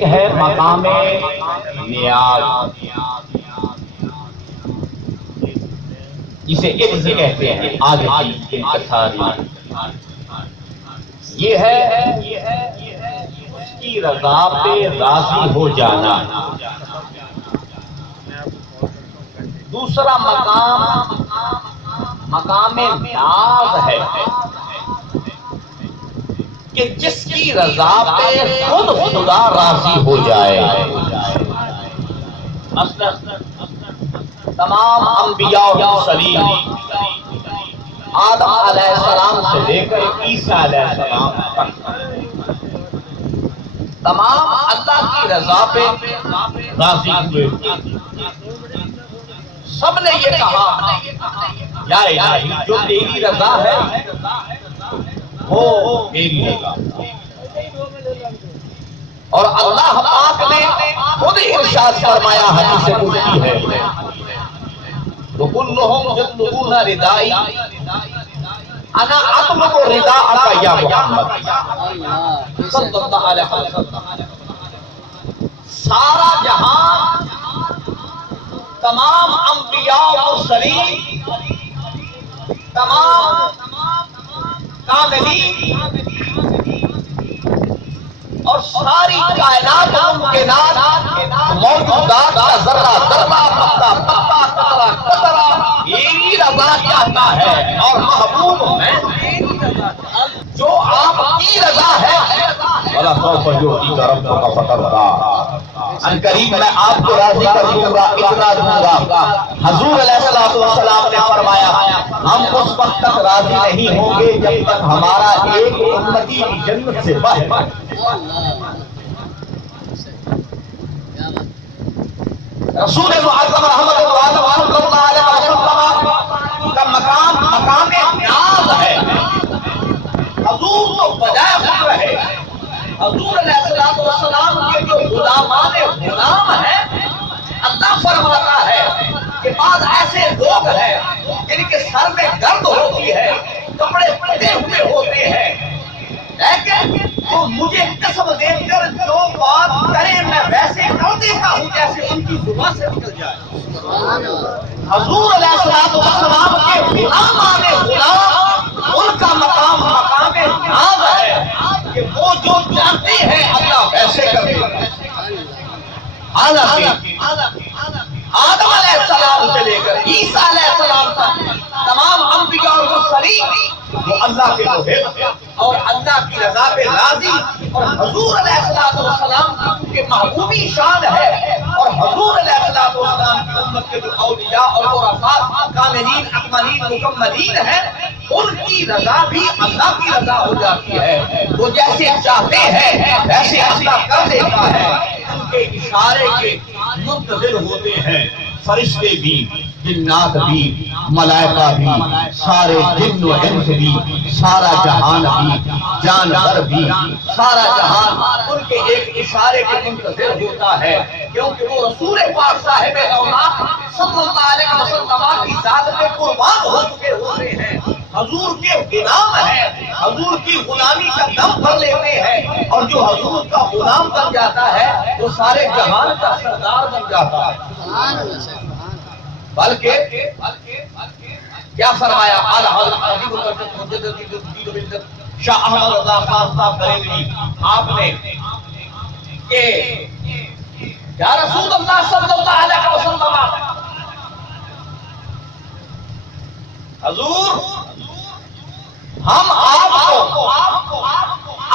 ایک ہے مقام نیاز، جسے عجز کہتے ہیں، عاجزی کی انکساری، یہ ہے اس کی رضا پہ راضی ہو جانا۔ دوسرا مقام نیاز ہے کہ جس کی رضا پہ خود خدا راضی ہو جائے۔ مثلا تمام انبیاء و مرسلین، آدم علیہ السلام سے لے کر عیسیٰ علیہ السلام تک، تمام اللہ کی رضا پہ راضی ہوئے۔ سب نے یہ کہا یا الہی جو تیری رضا ہے وہ میری رضا، اور اللہ پاک نے خود ارشاد فرمایا حدیث قدسی ہے، وَكُلُّهُمْ يَطْلُبُونَ رِضَائِي انا اطلب رضاءک یا محمد صلی اللہ علیہ وسلم۔ سارا جہان، تمام انبیاء و مرسلین، تمام کاملین اور ساری کائنات ممکنات موجودات کا ذرہ ذرہ، پتا پتا، قطرہ قطرہ میری رضا چاہتا ہے، اور محبوب میں جو آپ کی رضا ہے، وَلَا سَوْفَ يُعْطِيكَ رَبُّكَ فَتَرْضَىٰ، ان قریب میں آپ کو راضی کر دوں گا، اتنا دوں گا۔ حضور علیہ السلام نے فرمایا ہم اس وقت تک راضی نہیں ہوں گے جب تک ہمارا ایک امتی بھی جنت سے باہر۔ رسول معظم رحمت اللہ صلی اللہ علیہ وسلم کا مقام نیاز ہے۔ حضور تو بجائے خود رہے، حضور علیہ السلام کے جو غلام ہیں، اللہ فرماتا ہے کہ بعض ایسے لوگ ہیں جن کے سر میں درد ہوتی ہے، کپڑے پھٹے ہوئے ہوتے ہیں، لیکن وہ مجھے قسم دے کر جو بات کرے میں ویسے کر دیتا ہوں جیسے ان کی زبان سے نکل جائے۔ حضور علیہ السلام کے غلام ان کا مقام نیاز ہے کہ وہ جو چاہتے ہیں اللہ ویسے کر دیتا ہے۔ آدم علیہ السلام سے لے کر عیسیٰ علیہ السلام تک تمام انبیاء اور مرسلین وہ اللہ کے محب اور اللہ کی رضا پہ راضی، اور حضور علیہ السلام کی محبوبی شان ہے، اور حضور علیہ السلام کی امت کے جو اولیاء اور عرفاء کاملین اکملین مکملین ہیں، ان کی رضا بھی اللہ کی رضا ہو جاتی ہے۔ وہ جیسے چاہتے ہیں ویسے اللہ کر دیتا ہے۔ ان کے اشارے کے منتظر ہوتے ہیں فرشتے بھی، جنات بھی، ملائکہ بھی، سارے جن و انس بھی، سارا جہان بھی، جانور بھی، سارا جہان ان کے ایک اشارے کے منتظر ہوتا ہے، کیونکہ وہ رسول پاک صاحب اولاد صلی اللہ علیہ وسلم کی ذات پہ قربان ہو چکے ہوتے ہیں، حضور کے غلام ہیں، حضور کی غلامی کا دم بھر لیتے ہیں، اور جو حضور کا غلام بن جاتا ہے وہ سارے جہان کا سردار بن جاتا ہے۔ بلکہ کیا فرمایا شاہ احمد رضا خان صاحب بریلوی آپ نے کہ یا رسول اللہ صلی اللہ علیہ وسلم، حضور ہم آپ کو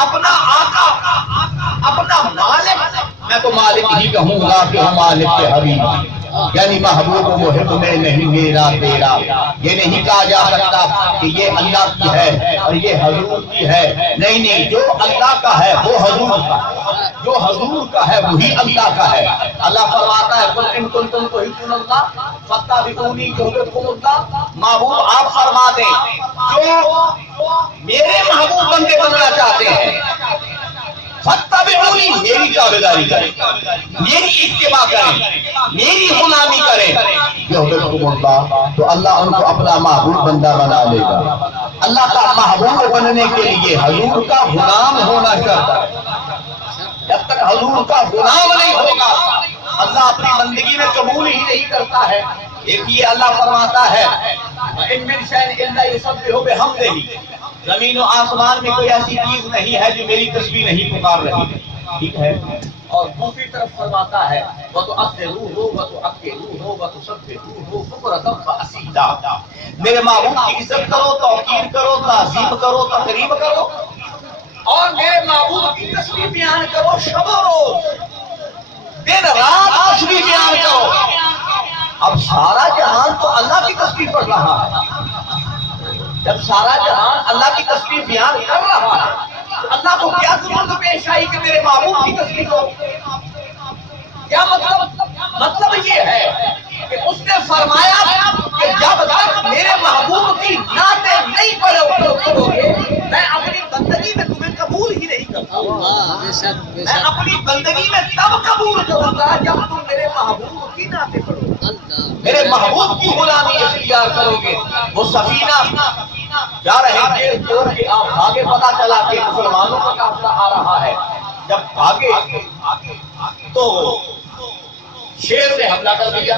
اپنا آقا، اپنا مالک، میں تو مالک ہی کہوں گا کہ ہم مالک کے حبیب، یعنی محبوب محب میں نہیں میرا تیرا، یہ نہیں کہا جا سکتا کہ یہ اللہ کی ہے اور یہ حضور کی ہے، نہیں، جو اللہ کا ہے وہ حضور کا، جو حضور کا ہے وہی اللہ کا ہے۔ اللہ فرماتا ہے قل ان کنتم تحبون اللہ فاتبعونی یحببکم اللہ۔ محبوب آپ فرما دیں جو میرے محبوب بندے بننا چاہتے ہیں فاتبعونی، میری تابعداری کریں، میری اتباع کریں، میری غلامی کریں، یحببکم اللہ، تو اللہ ان کو اپنا محبوب بندہ بنا لے گا۔ اللہ کا محبوب بننے کے لیے حضور کا غلام ہونا چاہتا ہے۔ جب تک حضور کا غلام نہیں ہوگا اللہ اپنی بندگی میں قبول ہی نہیں کرتا ہے۔ ایک یہ اللہ فرماتا ہے ان من شیء الا یسبح بحمدہ، زمین و آسمان میں کوئی ایسی چیز نہیں ہے جو میری تسبیح نہیں پکار رہی ہے، ٹھیک ہے۔ اور دوسری طرف فرماتا ہے وَتُعَذِّرُوهُ وَتُعَقِّرُوهُ وَتُسَبِّحُوهُ بُكْرَةً وَأَصِيلًا، میرے معبود کی عزت کرو، توقیر کرو، تعظیم کرو، تقریب کرو، اور میرے معبود کی تسبیح بیان کرو شب و روز، دن رات تسبیح بیان کرو۔ اب سارا جہان تو اللہ کی تسبیح پڑھ رہا ہے، جب سارا جہان اللہ کی تسبیح بیان کر رہا ہے تو اللہ کو کیا ضرورت پیش آئی کہ میرے معبود کی تسبیح کرو؟ کیا مطلب یہ ہے کہ اس نے فرمایا کہ جب تک میرے محبوب کی نعتیں نہیں پڑھو گے میں اپنی بندگی میں تمہیں قبول ہی نہیں کرتا۔ میں اپنی بندگی میں تب قبول کروں گا جب تم میرے محبوب کی نعتیں پڑھو گے، میرے محبوب کی غلامی اختیار کرو گے۔ وہ سفینہ جا رہے ہیں چھوڑ کے آپ بھاگے، پتہ چلا کہ مسلمانوں کا قافلہ آ رہا ہے۔ جب بھاگے تو شیر نے حملہ کر دیا،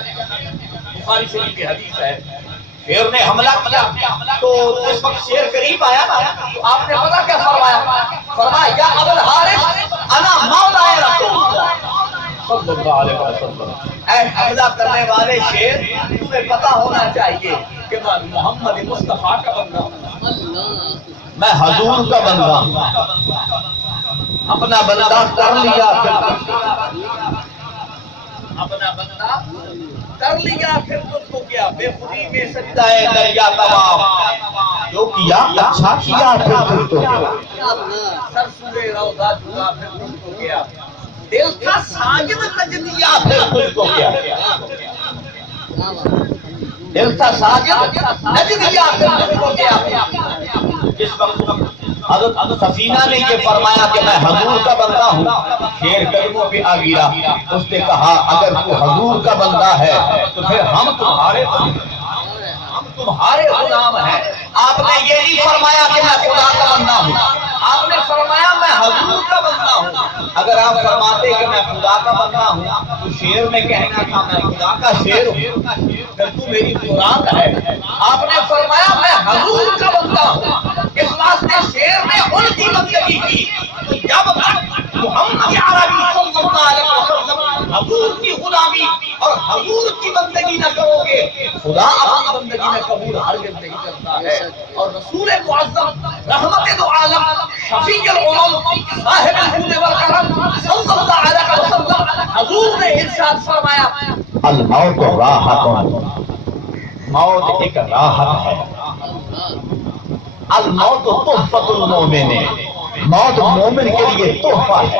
بخاری شریف کی حدیث ہے، شیر نے حملہ کیا تو جس وقت شیر قریب آیا نا تو آپ نے پتہ کیا فرمایا یا ابو الحارث انا مولا رسول اللہ صلی اللہ علیہ وسلم، اے حملہ کرنے والے شیر تمہیں پتہ ہونا چاہیے کہ میں محمد مصطفیٰ کا بندہ ہوں، میں حضور کا بندہ ہوں، اپنا بندہ کر لیا اپنا بندہ کر لیا پھر تجھ کو کیا بے خودی میں سجدہ دریا تمام، جو کیا اچھا کیا پھر تجھ کو کیا، سر سورے روضہ جھکا پھر تجھ کو کیا، دل کا ساجد نج دیا پھر تجھ کو کیا، دل کا ساجد نج دیا پھر تجھ کو کیا۔ جس وقت حضرت سفینہ نے یہ فرمایا کہ میں حضور کا بندہ ہوں، شیر قدموں پہ آ گیا، اس نے کہا اگر تو حضور کا بندہ ہے تو پھر ہم تمہارے غلام ہیں۔ آپ نے یہ نہیں فرمایا کہ میں خدا کا بندہ ہوں، آپ نے فرمایا میں حضور کا بندہ ہوں۔ اگر آپ فرماتے کہ میں خدا کا بندہ ہوں تو شیر میں کہنا تھا میں خدا کا شیر ہوں، پھر تو میری خوراک ہے۔ آپ نے فرمایا میں حضور کا بندہ ہوں، اس واسطے شیر نے ان کی بندگی کی۔ جب تک محمد عربی صلی اللہ علیہ وسلم حضور کی غلامی اور حضور کی بندگی نہ کرو گے خدا اپنی بندگی میں قبول ہرگز نہیں کرتا ہے۔ اور رسول معظم رحمت دو عالم شفیع الامم صاحب الجود والکرم صلی اللہ علیہ وسلم حضور نے ارشاد فرمایا الموت راحت، موت ایک راحت ہے، الموت تحفۃ المومن، موت مومن کے لیے تحفہ ہے،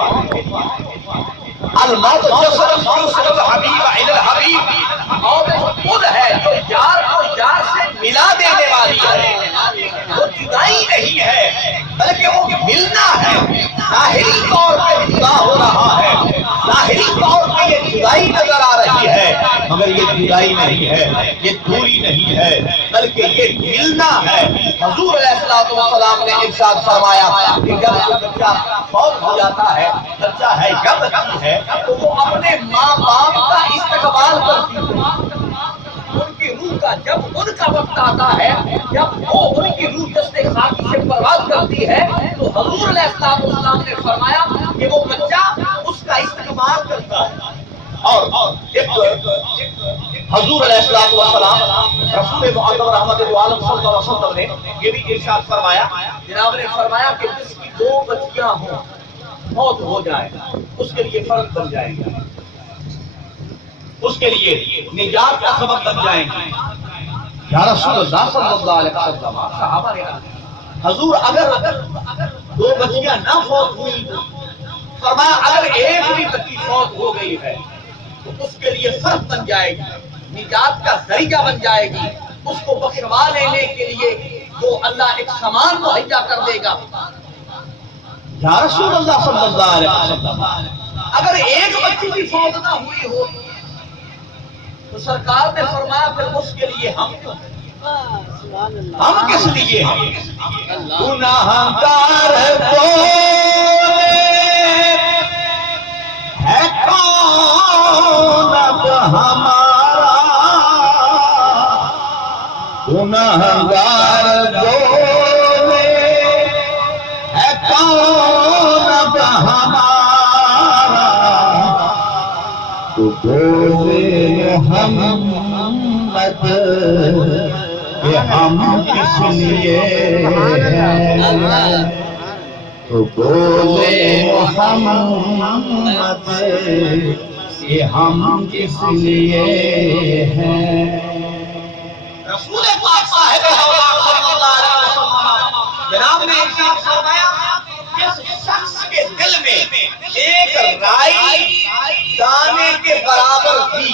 الموت جسر یوصل الحبیب الی الحبیب، موت خود ہے جو یار کو یار سے ملا دینے والی ہے، وہ جدائی نہیں ہے بلکہ وہ ملنا ہے۔ ظاہری طور پہ جدا ہو رہا ہے، ظاہری طور پہ یہ جدائی نظر آ رہی ہے مگر یہ جدائی نہیں ہے، یہ دوری نہیں ہے بلکہ یہ ملنا ہے۔ حضور علیہ السلام نے ارشاد فرمایا کہ جب بچہ فوت ہو جاتا ہے، بچہ ہے یا بچی ہے تو وہ اپنے ماں باپ کا استقبال کرتی ہے، ان کی روح کا جب ان کا وقت آتا ہے، جب وہ ان کی روح دست خاکی سے پرواز کرتی ہے تو حضور علیہ السلام نے فرمایا کہ وہ بچہ اس کا استقبال کرتا ہے۔ اور حضور علیہ السلام رسول معظم رحمت عالم صلی اللہ علیہ وسلم نے یہ بھی ارشاد فرمایا، جناب نے فرمایا کہ جس کی دو بچیاں ہوں موت ہو جائے اس کے لیے فرض بن جائے گا، اس کے لیے نجات کا سبب بن جائیں گے۔ یا رسول اللہ صلی اللہ علیہ وسلم صحابہ نے حضور اگر دو بچیاں نہ فوت ہوئی، فرمایا اگر ایک بھی بچی فوت ہو گئی ہے تو اس کے لیے فرض بن جائے گی، نجات کا ذریعہ بن جائے گی، اس کو بخشوا لینے کے لیے وہ اللہ ایک سامان مہیا کر دے گا۔ یا رسول اللہ صلی اللہ علیہ وسلم اگر ایک بچی بھی فوت نہ ہوئی ہو تو سرکار نے فرمایا پھر اس کے لیے ہم کس لیے ہیں؟ گناہگار کون اب ہمارا گنہگار بولے ہے کون اب ہمارا تو بولے محمد کہ ہم کس لیے ہیں تو بولے محمد کہ ہم کس لیے ہیں رسول پاک صاحب صلی اللہ علیہ وسلم جناب نے ارشاد فرمایا جس شخص کے دل میں ایک رائی دانے کے برابر بھی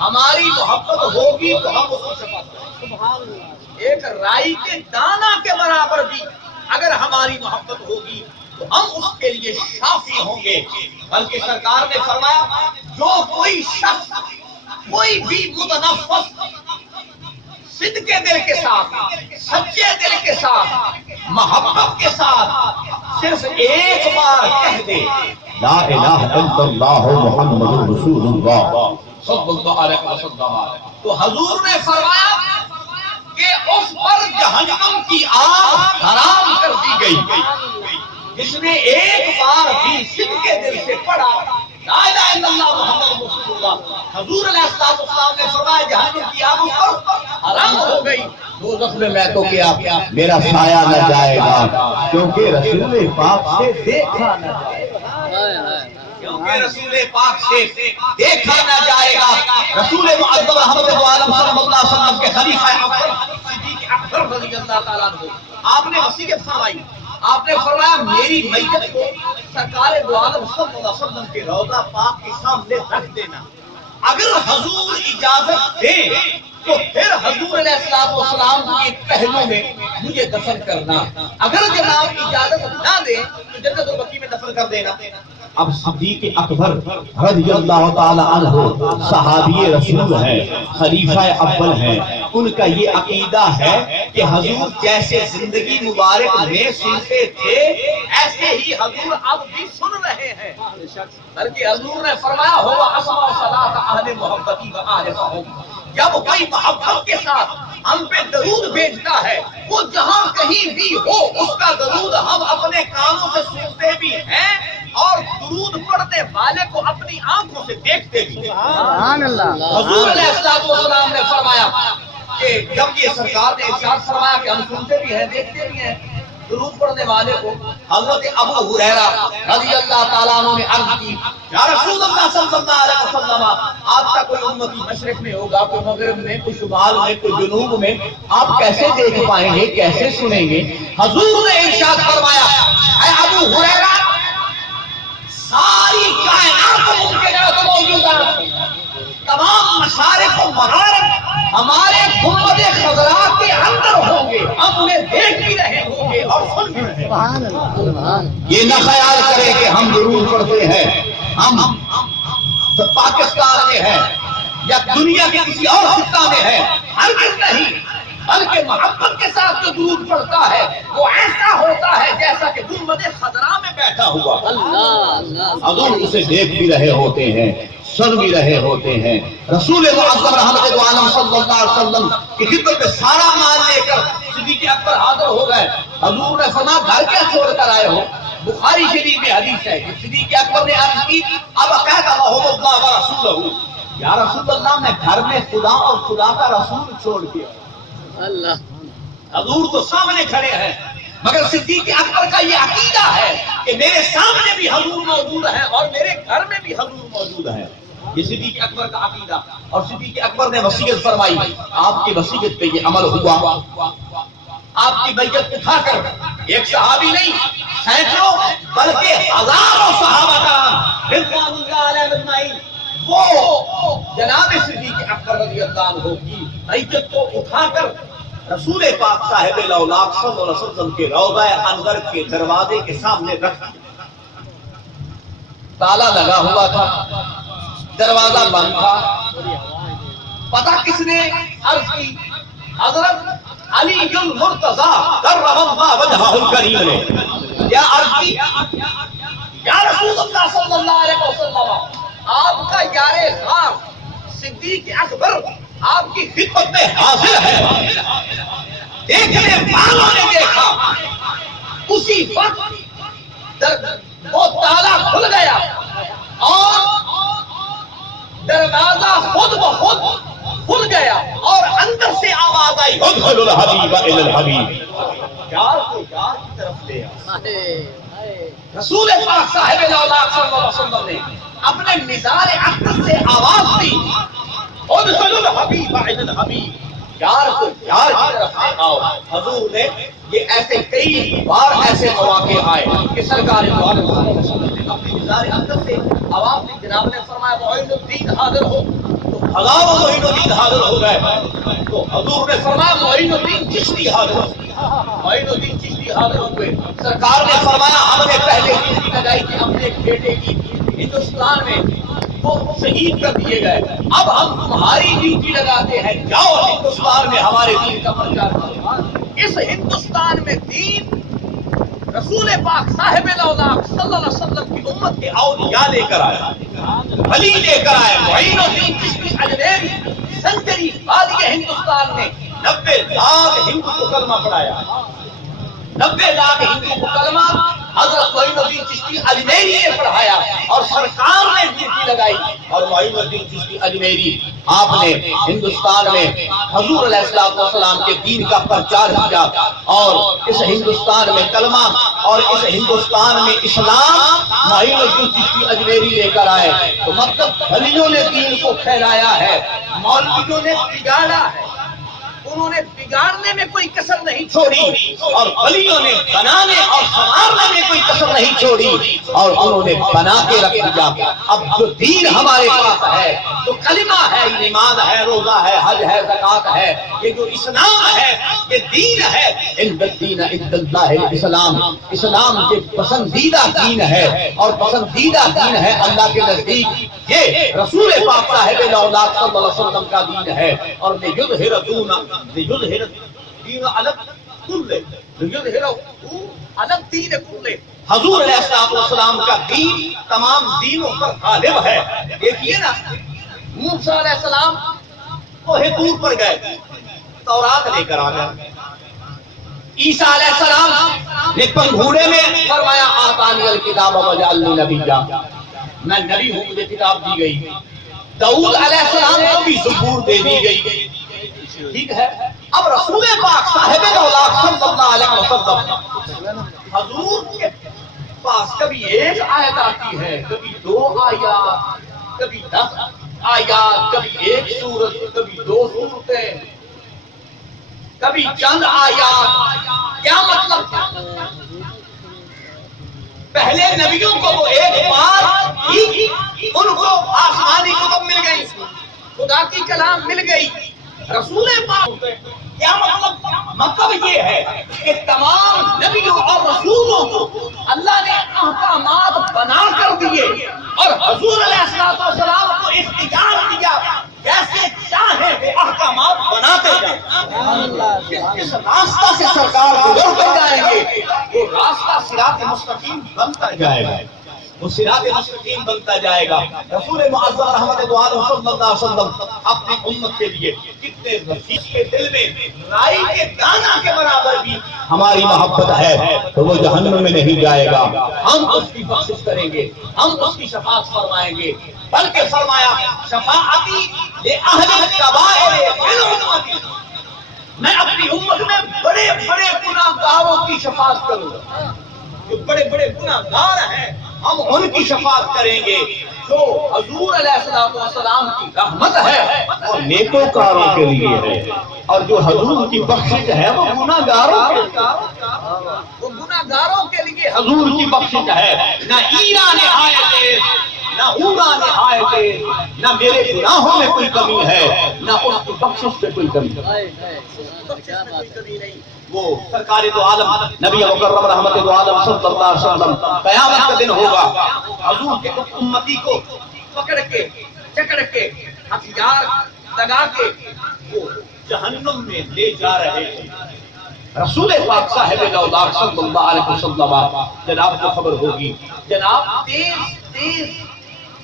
ہماری محبت ہوگی تو ہم اس کو شفاعت کریں گے۔ ایک رائی کے دانہ کے برابر بھی اگر ہماری محبت ہوگی تو ہم اس کے لیے شافی ہوں گے۔ بلکہ سرکار نے فرمایا جو کوئی شخص کوئی بھی متنفس صدقے دل کے ساتھ سچے دل کے ساتھ محبت کے ساتھ صرف ایک بار کہہ دے لا الہ الا اللہ محمد رسول اللہ صلی اللہ علیہ وسلم تو حضور نے فرمایا کہ اس پر جہنم کی آگ حرام کر دی گئی جس نے ایک بار بھی صدقے دل سے پڑھا لا الہ الا اللہ محمد رسول اللہ۔ حضور علیہ السلام نے فرمایا جہنم کی آگ اس پر حرام ہو گئی۔ دوزخ میں میں تو کیا میرا سایہ نہ جائے گا کیونکہ رسول پاک سے دیکھا نہ جائے گا کیونکہ رسول پاک سے دیکھا نہ جائے گا۔ رسول معظم رحمت عالم صلی اللہ علیہ وسلم کے خلیفہ اکبر صدیق اکبر رضی اللہ تعالیٰ عنہ آپ نے وصیت فرمائی، آپ نے فرمایا میری میت کو سرکار دو عالم صلی اللہ علیہ وسلم کے روضہ پاک کے سامنے رکھ دینا، اگر حضور اجازت دے تو پھر حضور علیہ السلام کے پہلو میں مجھے دفن کرنا، اگر جناب اجازت نہ دے تو جنت البقیع میں دفن کر دینا۔ اب صدیق اکبر رضی اللہ تعالی عنہ صحابی رسول ہیں، خلیفہ اول ہیں، ان کا یہ عقیدہ ہے کہ حضور جیسے زندگی مبارک میں سنتے تھے ایسے ہی حضور اب بھی سن رہے ہیں، بلکہ حضور نے فرمایا ہو اسمع صلاۃ اہل محبتی و عارفہم، جب کوئی محبت کے ساتھ ہم پہ درود بھیجتا ہے وہ جہاں کہیں بھی ہو اس کا درود ہم اپنے کانوں سے سنتے بھی ہیں اور درود پڑھنے والے کو اپنی آنکھوں سے دیکھتے بھی ہیں۔ حضور علیہ السلام نے فرمایا کہ جب یہ سرکار نے ارشاد فرمایا کہ ہم سنتے بھی ہیں دیکھتے بھی ہیں درود پڑھنے والے کو، حضرت ابو ہریرہ رضی اللہ تعالیٰ عنہ نے عرض کی یا رسول اللہ صلی اللہ علیہ وسلم آپ کا کوئی امتی مشرق میں ہوگا، کوئی مغرب میں، کوئی شمال میں، کوئی جنوب میں، آپ کیسے دیکھ پائیں گے، کیسے سنیں گے؟ حضور نے ارشاد فرمایا اے ابو ہریرہ ساری کائنات ممکنات موجودہ تمام مشارق و مغارب ہمارے گنبد خضراء کے اندر ہوں گے، ہم انہیں دیکھ بھی رہے ہوں گے اور سن بھی رہے ہوں گے۔ یہ نہ خیال کرے کہ ہم درود پڑھتے ہیں، ہم پاکستان میں ہیں یا دنیا کے کسی اور خطہ میں ہیں، ہرگز نہیں، بلکہ محبت کے ساتھ جو درود پڑھتا ہے وہ ایسا ہوتا ہے جیسا کہ گنبد خضراء میں بیٹھا ہوا حضور اسے دیکھ بھی رہے ہوتے ہیں، سن بھی رہے ہوتے ہیں۔ رسول معظم رحمت عالم صلی اللہ علیہ وسلم کی خدمت میں سارا مال لے کر صدیق اکبر حاضر ہو گئے۔ حضور نے فرمایا گھر کیا چھوڑ کر آئے ہو؟ بخاری شریف میں حدیث ہے کہ صدیق اکبر نے عرض کی اب کہتا محمد اللہ و رسولہ، یا رسول اللہ میں گھر میں خدا اور خدا کا رسول چھوڑ کے اللہ۔ حضور تو سامنے کھڑے ہیں مگر صدیق اکبر کا یہ عقیدہ ہے کہ میرے سامنے بھی حضور موجود ہے اور میرے گھر میں بھی حضور موجود ہے، یہ صدیق اکبر کا عقیدہ۔ اور صدیق اکبر نے وصیت فرمائی، آپ کی وصیت پہ یہ عمل ہوا، آپ کی بیعت اٹھا کر ایک صحابی نہیں سینکڑوں بلکہ ہزاروں صحابہ کرام رضوان اللہ علیہم اجمعین وہ جناب صدیق اکبر رضی اللہ عنہ کی بیعت کو اٹھا کر رسول پاک صاحب الاولاق صلی اللہ علیہ وسلم کے روضہ انور کے دروازے کے سامنے رکھ دیا۔ تالا لگا ہوا تھا، دروازہ بند تھا، پتہ کس نے عرض کی؟ حضرت علی المرتضی کرم اللہ وجہہ الکریم نے کیا عرض کی؟ یا رسول اللہ صلی اللہ علیہ وسلم صدیق اکبر آپ کی خدمت میں حاضر ہے. دیکھنے والوں نے دیکھا اسی وقت وہ تالا کھل گیا اور دروازہ خود بخود کھل گیا اور اندر سے آواز آئی ادخل الحبیب الی الحبیب. یار کو یار کی طرف لے آ. رسول پاک صاحب الاولاق صلی اللہ علیہ وسلم نے اپنے مزار اقدس سے آواز دی ادخل الحبیب الی الحبیب. یار کو یار کی طرف لے آؤ. حضور نے یہ ایسے کئی بار ایسے مواقع آئے کہ سرکار دو عالم صلی اللہ علیہ وسلم نے اپنی مزار اقدس سے آواز دی. جناب نے فرمایا معین الدین حاضر ہو تو ہزاروں معین الدین حاضر ہو گئے. تو حضور نے فرمایا معین الدین چشتی حاضر ہو. معین الدین چشتی حاضر ہوئے. سرکار نے فرمایا ہم نے پہلے ڈیوٹی لگائی تھی اپنے بیٹے کی ہندوستان میں وہ شہید کر دیے گئے. اب ہم تمہاری ڈیوٹی لگاتے ہیں جاؤ ہندوستان میں ہمارے دین کا پرچار کرو. اس ہندوستان میں دین رسول پاک صاحب الاولاق صلی اللہ علیہ وسلم کی امت کے اولیاء لے کر آئے, ولی لے کر آئے. معین الدین چشتی اجمیری سنچری وادی ہندوستان میں 90 لاکھ ہندو کو کلمہ پڑھایا. 90 لاکھ ہندو کو کلمہ حضرت معین الدین چشتی اجمیری نے پڑھایا اور سرکار نے ڈیوٹی لگائی. اور معین الدین چشتی اجمیری آپ نے ہندوستان میں حضور علیہ السلام کے دین کا پرچار کیا اور اس ہندوستان میں کلمہ اور اس ہندوستان میں اسلام معین الدین چشتی اجمیری لے کر آئے. تو مطلب ولیوں نے دین کو پھیلایا ہے, مولویوں نے بگاڑا ہے. انہوں نے بگاڑنے میں کوئی کسر نہیں چھوڑی اور ولیوں نے بنانے اور سنوارنے میں کوئی کسر نہیں چھوڑی اور انہوں نے بنا کے رکھ دیا. اب جو دین ہمارے پاس ہے, جو کلمہ ہے, نماز ہے, روزہ ہے, حج ہے, زکات ہے, یہ جو اسلام ہے, یہ دین ہے. ان الدین عند اللہ الاسلام. اسلام کے پسندیدہ دین ہے اور پسندیدہ دین ہے اللہ کے نزدیک. یہ رسول پاک صاحب الاولاق صلی اللہ علیہ وسلم کا دین ہے. اور لیظہر دین الگ کل الگ دین کل. حضور علیہ السلام کا دین تمام دینوں پر غالب ہے. دیکھیے نا, موسیٰ علیہ السلام کوہ طور پر گئے, تورات لے کر آ گئے. عیسیٰ علیہ السلام نے پنگھوڑے میں فرمایا آتانی الکتاب وجعلنی نبیا, میں نبی ہوں, مجھے کتاب دی گئی. داؤد علیہ السلام کو بھی زبور دے دی گئی. ٹھیک ہے. اب رسول پاک صاحب الاولاق صلی اللہ علیہ وسلم حضور کے پاس کبھی ایک آیت آتی ہے, کبھی 2 آیات, کبھی 10 آیات, کبھی ایک سورت, کبھی 2 سورتیں, کبھی چند آیات. کیا مطلب؟ پہلے نبیوں کو وہ ایک بار ہی ان کو آسمانی کتب مل گئی, خدا کی کلام مل گئی. رسول پاک کیا مطلب؟ مطلب یہ ہے کہ تمام نبیوں اور رسولوں کو اللہ نے احکامات بنا کر دیے اور حضور علیہ السلام کو اختیار دیا, جیسے چاہے وہ احکامات بناتے جائیں. اس راستہ سے سرکار گزرتے جائیں گے, وہ راستہ صراط مستقیم بنتا جائے گا, وہ صراط مستقیم بنتا جائے گا. رسول معظم رحمت دو عالم صلی اللہ علیہ وسلم اپنی امت کے لیے کتنے رفیق کے دل میں رائی کے دانہ کے برابر بھی ہماری محبت ہے, تو وہ جہنم میں نہیں جائے گا. ہم اس کی بخشش کریں گے, ہم اس کی شفاعت فرمائیں گے. بلکہ فرمایا شفاعتی لأہل الکبائر من امتی, میں اپنی امت میں بڑے بڑے گناہگاروں کی شفاعت کروں گا. جو بڑے بڑے گناہگار ہیں ہم ان کی شفاعت کریں گے. جو حضور علیہ السلام کی رحمت ہے وہ نیکوکاروں کے لیے ہے, اور جو حضور کی بخشش ہے وہ گناہگاروں کے لیے, وہ گناہگاروں کے لیے حضور کی بخشش ہے. نہ ایران آئے, نہ ہورا نے آئے تھے, نہ میرے گناہوں میں کوئی کمی ہے, نہ اس کی بخشش میں کوئی کمی نہیں. وہ سرکار دو عالم نبی مکرم رحمت دو عالم صلی اللہ علیہ وسلم قیامت کا دن ہوگا, حضور کے امتی کو پکڑ کے جکڑ کے ہتھیار لگا کے وہ جہنم میں لے جا رہے ہیں. رسول پاک صاحب الاولاق صلی اللہ علیہ وسلم, جناب کو خبر ہوگی, جناب تیز تیز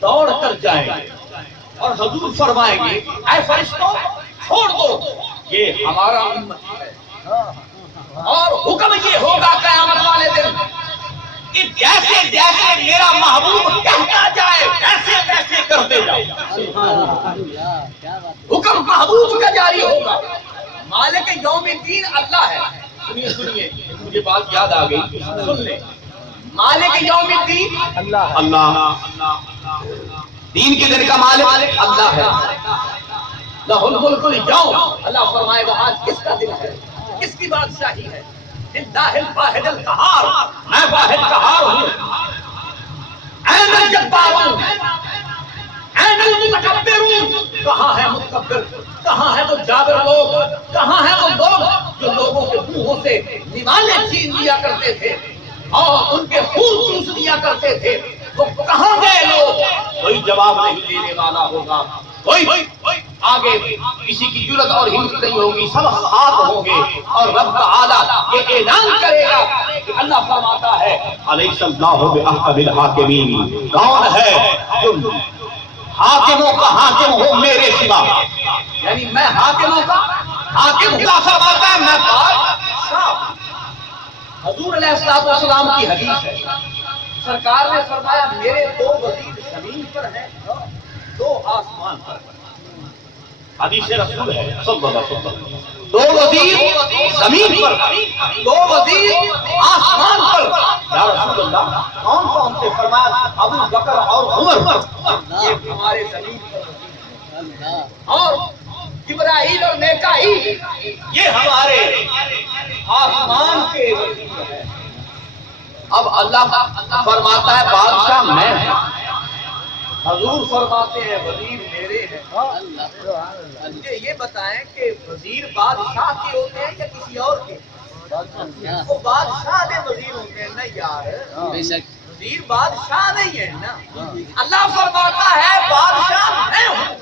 دوڑ کر جائیں گے, اور حضور فرمائیں گے اے فرشتوں چھوڑ دو یہ ہمارا امتی ہے، اور حکم یہ ہوگا قیامت والے دن کہ جیسے جیسے میرا محبوب کہتا جائے ویسے ویسے کرتے جاؤ۔ حکم محبوب کا جاری ہوگا۔ مالک یوم الدین اللہ ہے۔ سنیے سنیے مجھے بات یاد آ گئی، سن لیں۔ مالک یوم الدین اللہ، دین کے دن کا مالک اللہ ہے۔ لہ الملک اليوم، اللہ فرمائے گا آج کس کا دن ہے، کس کی بادشاہی ہے؟ للہ الواحد القہار، میں واحد قہار ہوں۔ این الجبارون، این المتکبرون، کہاں ہے متکبر، کہاں ہے وہ جابر لوگ، کہاں ہے وہ لوگ جو لوگوں کے منہوں سے نوالے چھین لیا کرتے تھے اور ان کے خون چوس لیا کرتے تھے، وہ کہاں گئے لوگ؟ کوئی جواب نہیں دینے والا ہوگا، کوئی آگے کسی کی جرت اور ہمت نہیں ہوگی، سب ہاتھ ہوں گے اور رب تعالیٰ یہ اعلان کرے گا کہ اللہ فرماتا ہے الیس اللہ باحکم الحاکمین، کون ہے تم حاکموں کا حاکم ہو میرے سوا، یعنی میں حاکموں کا حاکم کیا فرماتا ہے، میں بادشاہ۔ حضور علیہ السلام کی حدیث ہے، سرکار نے فرمایا میرے دو وزیر زمین پر ہیں، دو آسمان پر۔ حدیث رسول ہے صلی اللہ علیہ وسلم، دو وزیر زمین پر، دو وزیر آسمان پر۔ یا رسول اللہ کون کون سے؟ فرمایا ابو بکر اور عمر، یہ ہمارے زمین پر، اور جبرائیل اور میکائیل یہ ہمارے آسمان کے وزیر ہیں۔ اب اللہ فرماتا ہے بادشاہ میں ہوں، حضور فرماتے ہیں وزیر میرے ہیں۔ مجھے یہ بتائیں کہ وزیر بادشاہ کے ہوتے ہیں یا کسی اور کے؟ وہ بادشاہ کے وزیر ہوتے ہیں نا یار، وزیر بادشاہ نہیں ہے نا۔ اللہ فرماتا ہے بادشاہ میں ہوں،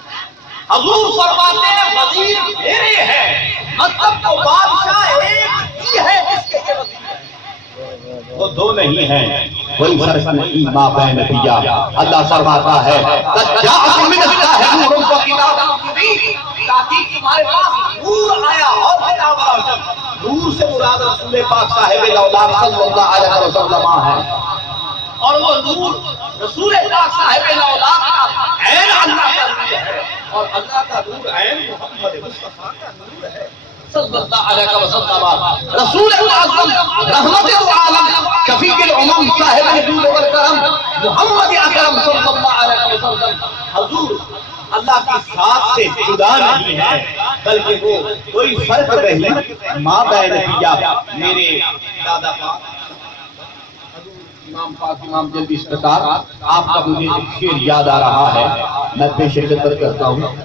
حضور فرماتے ہیں وزیر میرے ہیں، مطلب تو بادشاہ ایک ہی ہے جس کے یہ وزیر ہیں، وہ دو نہیں ہیں، کوئی فرق نہیں ما بین فیا۔ اللہ فرماتا ہے قد جاءکم من اللہ نور و کتاب مبین، تاکہ تمہارے پاس نور آیا اور کتاب روشن۔ نور سے مراد رسول پاک صاحب الاولاد صلی اللہ علیہ وسلم ہے، اور وہ نور رسول پاک صاحب الاولاد کا عین اللہ کا نور ہے، اور اللہ کا نور عین محمد مصطفیٰ کا نور ہے صلی اللہ علیہ وسلم۔ رسول اعظم رحمت العالم شفیع الامم صاحب الجود والکرم محمد اکرم صلی اللہ علیہ وسلم، حضور اللہ کی ذات سے جدا نہیں ہے، بلکہ وہ کوئی فرق نہیں ما بین فیا۔ میرے دادا پاک امام پاک امام جلدی استطاعت، آپ کا مجھے ایک شعر یاد آ رہا ہے، میں پیش خدمت کرتا ہوں۔